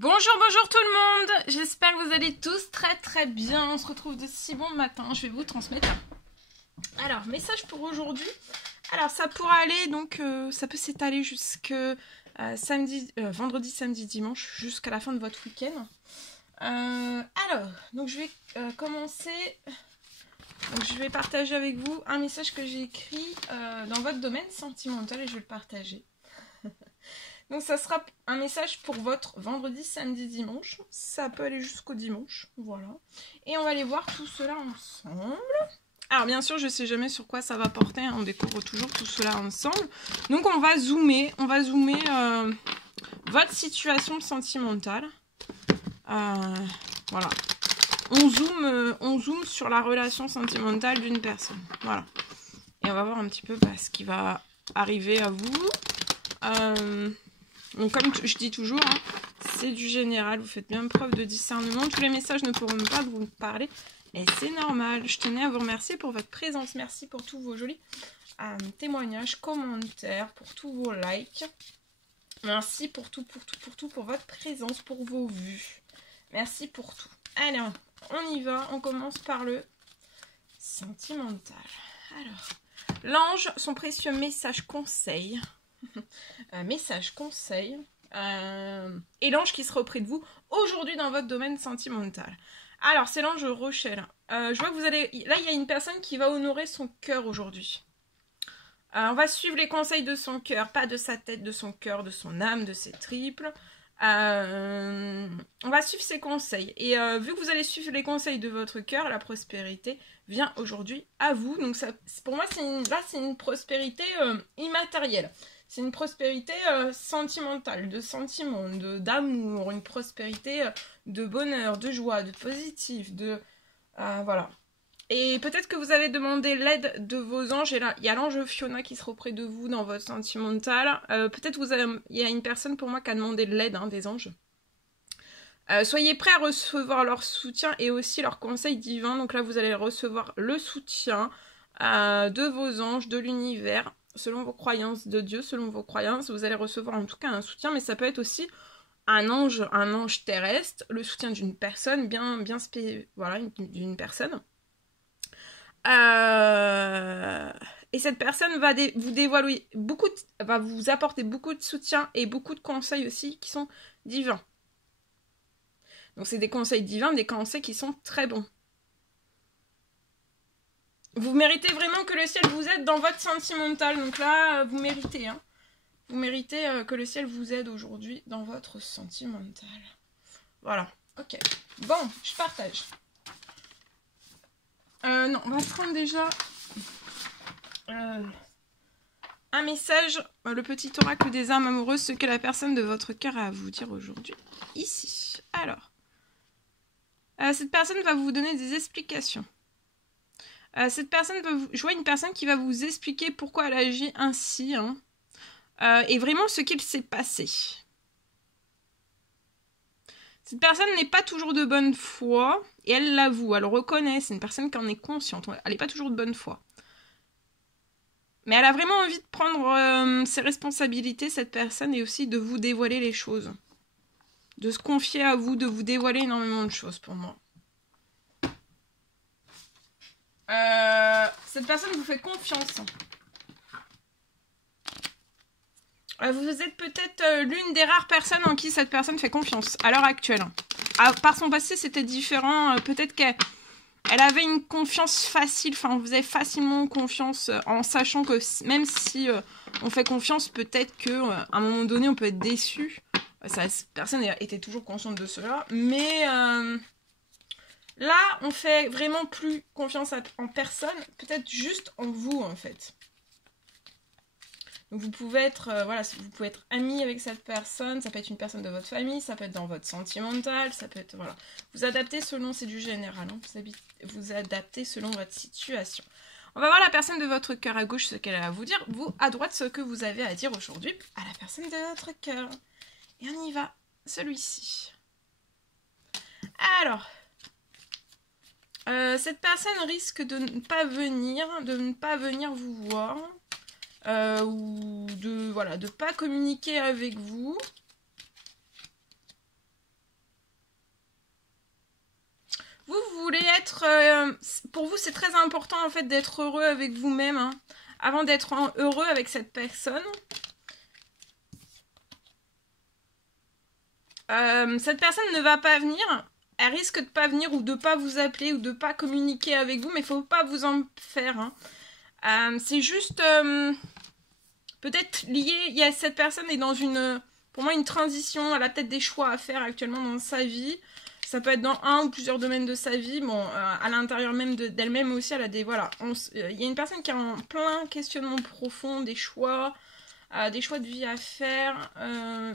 Bonjour, bonjour tout le monde. J'espère que vous allez tous très bien. On se retrouve de si bon matin. Je vais vous transmettre. Alors, message pour aujourd'hui. Alors, ça pourra aller, donc ça peut s'étaler jusque vendredi, samedi, dimanche, jusqu'à la fin de votre week-end. Alors, donc je vais commencer. Donc, je vais partager avec vous un message que j'ai écrit dans votre domaine sentimental et je vais le partager. Donc ça sera un message pour votre vendredi, samedi, dimanche. Ça peut aller jusqu'au dimanche, voilà. Et on va aller voir tout cela ensemble. Alors bien sûr, je ne sais jamais sur quoi ça va porter, hein, on découvre toujours tout cela ensemble. Donc on va zoomer votre situation sentimentale. Voilà. On zoome sur la relation sentimentale d'une personne. Voilà. Et on va voir un petit peu ce qui va arriver à vous. Donc comme je dis toujours, hein, c'est du général, vous faites bien preuve de discernement. Tous les messages ne pourront pas vous parler et c'est normal. Je tenais à vous remercier pour votre présence. Merci pour tous vos jolis témoignages, commentaires, pour tous vos likes. Merci pour tout, pour votre présence, pour vos vues. Merci pour tout. Allez, on y va. On commence par le sentimental. Alors, l'ange, son précieux message conseil. Message conseil et l'ange qui sera auprès de vous aujourd'hui dans votre domaine sentimental. Alors c'est l'ange Rochelle. Je vois que vous allez... Là il y a une personne qui va honorer son cœur aujourd'hui. On va suivre les conseils de son cœur, pas de sa tête, de son cœur, de son âme, de ses triples. On va suivre ses conseils. Et vu que vous allez suivre les conseils de votre cœur, la prospérité vient aujourd'hui à vous. Donc ça, pour moi, c'est une prospérité immatérielle. C'est une prospérité sentimentale, de sentiments, d'amour, une prospérité de bonheur, de joie, de positif, voilà. Et peut-être que vous avez demandé l'aide de vos anges, et là, il y a l'ange Fiona qui sera auprès de vous dans votre sentimental. Peut-être il y a une personne pour moi qui a demandé de l'aide des anges. Soyez prêts à recevoir leur soutien et aussi leurs conseils divins. Donc là, vous allez recevoir le soutien de vos anges, de l'univers, selon vos croyances de Dieu, selon vos croyances. Vous allez recevoir en tout cas un soutien, mais ça peut être aussi un ange terrestre, le soutien d'une personne, voilà, d'une personne. Et cette personne va vous dévoiler va vous apporter beaucoup de soutien et beaucoup de conseils aussi qui sont divins. Donc c'est des conseils divins, des conseils qui sont très bons. Vous méritez vraiment que le ciel vous aide dans votre sentimental. Donc là, vous méritez. Hein. Vous méritez que le ciel vous aide aujourd'hui dans votre sentimental. Voilà. Ok. Bon, je partage. Non, on va prendre déjà un message. Le petit oracle des âmes amoureuses, ce que la personne de votre cœur a à vous dire aujourd'hui. Ici. Alors. Cette personne va vous donner des explications. Je vois une personne qui va vous expliquer pourquoi elle agit ainsi, hein, et vraiment ce qu'il s'est passé. Cette personne n'est pas toujours de bonne foi, et elle l'avoue, elle reconnaît, c'est une personne qui en est consciente, elle n'est pas toujours de bonne foi. Mais elle a vraiment envie de prendre ses responsabilités, cette personne, et aussi de vous dévoiler les choses. De se confier à vous, de vous dévoiler énormément de choses pour moi. Cette personne vous fait confiance. Vous êtes peut-être l'une des rares personnes en qui cette personne fait confiance à l'heure actuelle. Par son passé, c'était différent. Peut-être qu'elle avait une confiance facile. Enfin, vous avez facilement confiance en sachant que même si on fait confiance, peut-être qu'à un moment donné, on peut être déçu. Cette personne était toujours consciente de cela. Mais... là, on fait vraiment plus confiance en personne, peut-être juste en vous, en fait. Donc vous pouvez être, vous pouvez être ami avec cette personne, ça peut être une personne de votre famille, ça peut être dans votre sentimental, ça peut être, voilà. Vous adaptez selon, c'est du général, hein, vous adaptez selon votre situation. On va voir la personne de votre cœur à gauche, ce qu'elle a à vous dire, vous à droite, ce que vous avez à dire aujourd'hui à la personne de votre cœur. Et on y va, celui-ci. Alors... cette personne risque de ne pas venir vous voir, ou de pas communiquer avec vous. être... pour vous, c'est très important, en fait, d'être heureux avec vous-même, hein, avant d'être heureux avec cette personne. Cette personne ne va pas venir. Elle risque de pas venir ou de pas vous appeler ou de pas communiquer avec vous, mais il faut pas vous en faire. Hein. C'est juste peut-être lié. Il y a cette personne est dans une, pour moi, une transition. Elle a peut-être des choix à faire actuellement dans sa vie. Ça peut être dans un ou plusieurs domaines de sa vie. Bon, à l'intérieur même d'elle-même aussi, elle a des voilà. Il y a une personne qui est en plein questionnement profond, des choix de vie à faire.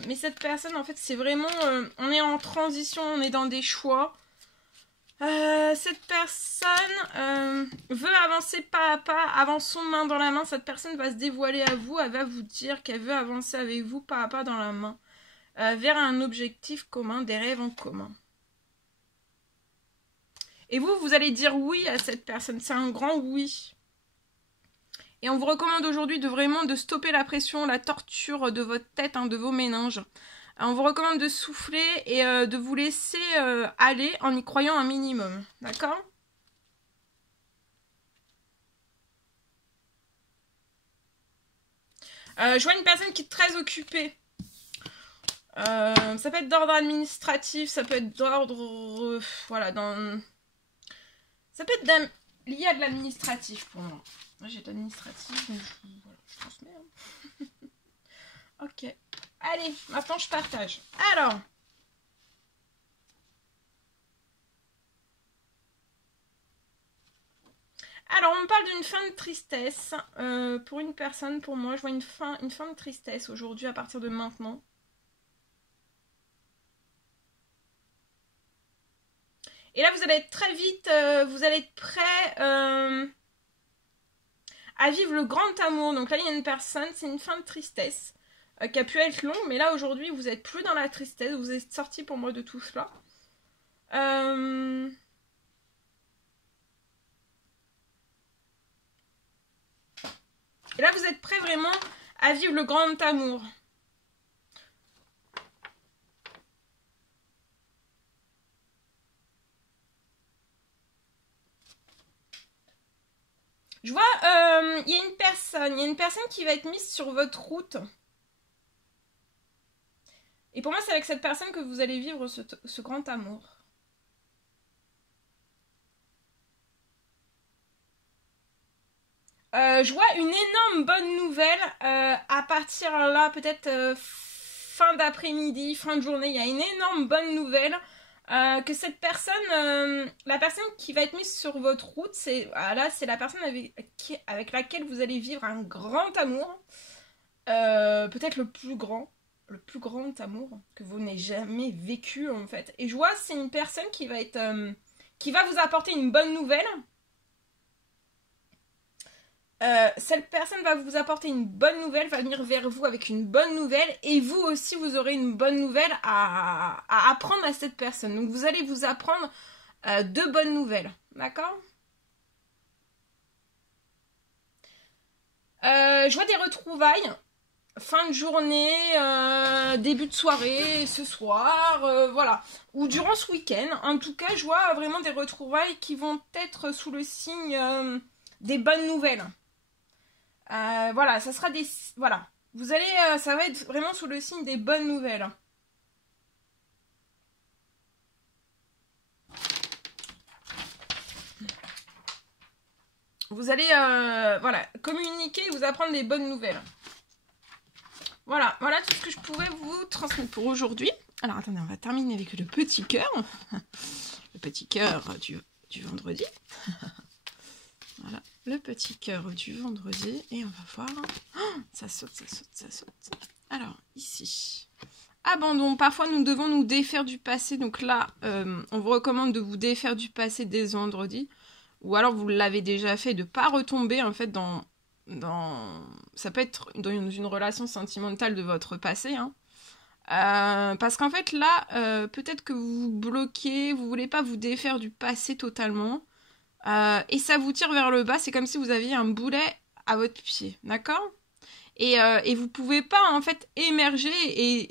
Mais cette personne, en fait, c'est vraiment... on est en transition, on est dans des choix. Cette personne veut avancer pas à pas, avançons main dans la main. Cette personne va se dévoiler à vous, elle va vous dire qu'elle veut avancer avec vous pas à pas dans la main. Vers un objectif commun, des rêves en commun. Et vous allez dire oui à cette personne. C'est un grand oui. Et on vous recommande aujourd'hui de vraiment de stopper la pression, la torture de votre tête, hein, de vos méninges. On vous recommande de souffler et de vous laisser aller en y croyant un minimum. D'accord ? Je vois une personne qui est très occupée. Ça peut être d'ordre administratif, ça peut être d'ordre... voilà, dans... Ça peut être lié à de l'administratif pour moi. Moi j'ai de l'administratif, donc voilà, je transmets. Hein. Ok. Allez, maintenant je partage. Alors. Alors, on parle d'une fin de tristesse. Pour une personne, pour moi, je vois une fin de tristesse aujourd'hui à partir de maintenant. Et là, vous allez être très vite, vous allez être prêt à vivre le grand amour. Donc là, il y a une personne, c'est une fin de tristesse qui a pu être longue, mais là, aujourd'hui, vous n'êtes plus dans la tristesse, vous êtes sorti pour moi de tout cela. Et là, vous êtes prêt vraiment à vivre le grand amour. Je vois, il y a une personne qui va être mise sur votre route. Et pour moi, c'est avec cette personne que vous allez vivre ce grand amour. Je vois une énorme bonne nouvelle à partir là, peut-être fin d'après-midi, fin de journée. Il y a une énorme bonne nouvelle que cette personne, la personne qui va être mise sur votre route, c'est la personne avec laquelle vous allez vivre un grand amour. Peut-être le plus grand amour que vous n'ayez jamais vécu en fait. Et je vois c'est une personne qui va être qui va vous apporter une bonne nouvelle. Cette personne va vous apporter une bonne nouvelle, va venir vers vous avec une bonne nouvelle, et vous aussi vous aurez une bonne nouvelle à apprendre à cette personne. Donc vous allez vous apprendre de bonnes nouvelles, d'accord ? Je vois des retrouvailles, fin de journée, début de soirée, ce soir, voilà. Ou durant ce week-end. En tout cas, je vois vraiment des retrouvailles qui vont être sous le signe des bonnes nouvelles. Voilà, ça sera des... Voilà. Vous allez... ça va être vraiment sous le signe des bonnes nouvelles. Vous allez, voilà, communiquer et vous apprendre des bonnes nouvelles. Voilà tout ce que je pourrais vous transmettre pour aujourd'hui. Alors, attendez, on va terminer avec le petit cœur. Le petit cœur du vendredi. Voilà, le petit cœur du vendredi. Et on va voir. Oh, ça saute. Alors, ici. Abandon. Parfois, nous devons nous défaire du passé. Donc là, on vous recommande de vous défaire du passé dès vendredi. Ou alors, vous l'avez déjà fait, de ne pas retomber, en fait, dans... Ça peut être dans une relation sentimentale de votre passé. Hein. Parce qu'en fait, là, peut-être que vous vous bloquez, vous voulez pas vous défaire du passé totalement. Et ça vous tire vers le bas, c'est comme si vous aviez un boulet à votre pied, d'accord ? Et vous pouvez pas en fait émerger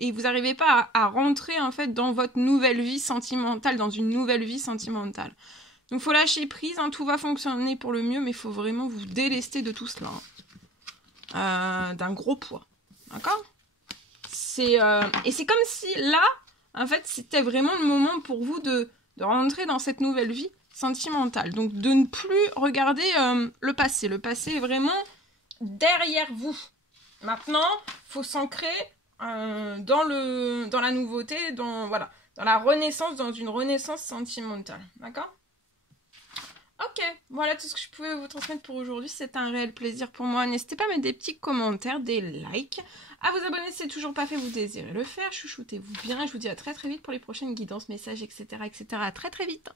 et vous n'arrivez pas à rentrer en fait dans votre nouvelle vie sentimentale, dans une nouvelle vie sentimentale. Donc, il faut lâcher prise, hein, tout va fonctionner pour le mieux, mais il faut vraiment vous délester de tout cela. Hein. D'un gros poids. D'accord? Et c'est comme si là, en fait, c'était vraiment le moment pour vous de rentrer dans cette nouvelle vie sentimentale. Donc, de ne plus regarder le passé. Le passé est vraiment derrière vous. Maintenant, il faut s'ancrer dans la nouveauté, dans la renaissance, dans une renaissance sentimentale. D'accord? Ok, voilà tout ce que je pouvais vous transmettre pour aujourd'hui. C'est un réel plaisir pour moi. N'hésitez pas à mettre des petits commentaires, des likes, à vous abonner si ce n'est toujours pas fait, vous désirez le faire. Chouchoutez-vous bien. Je vous dis à très très vite pour les prochaines guidances, messages, etc. etc. À très très vite.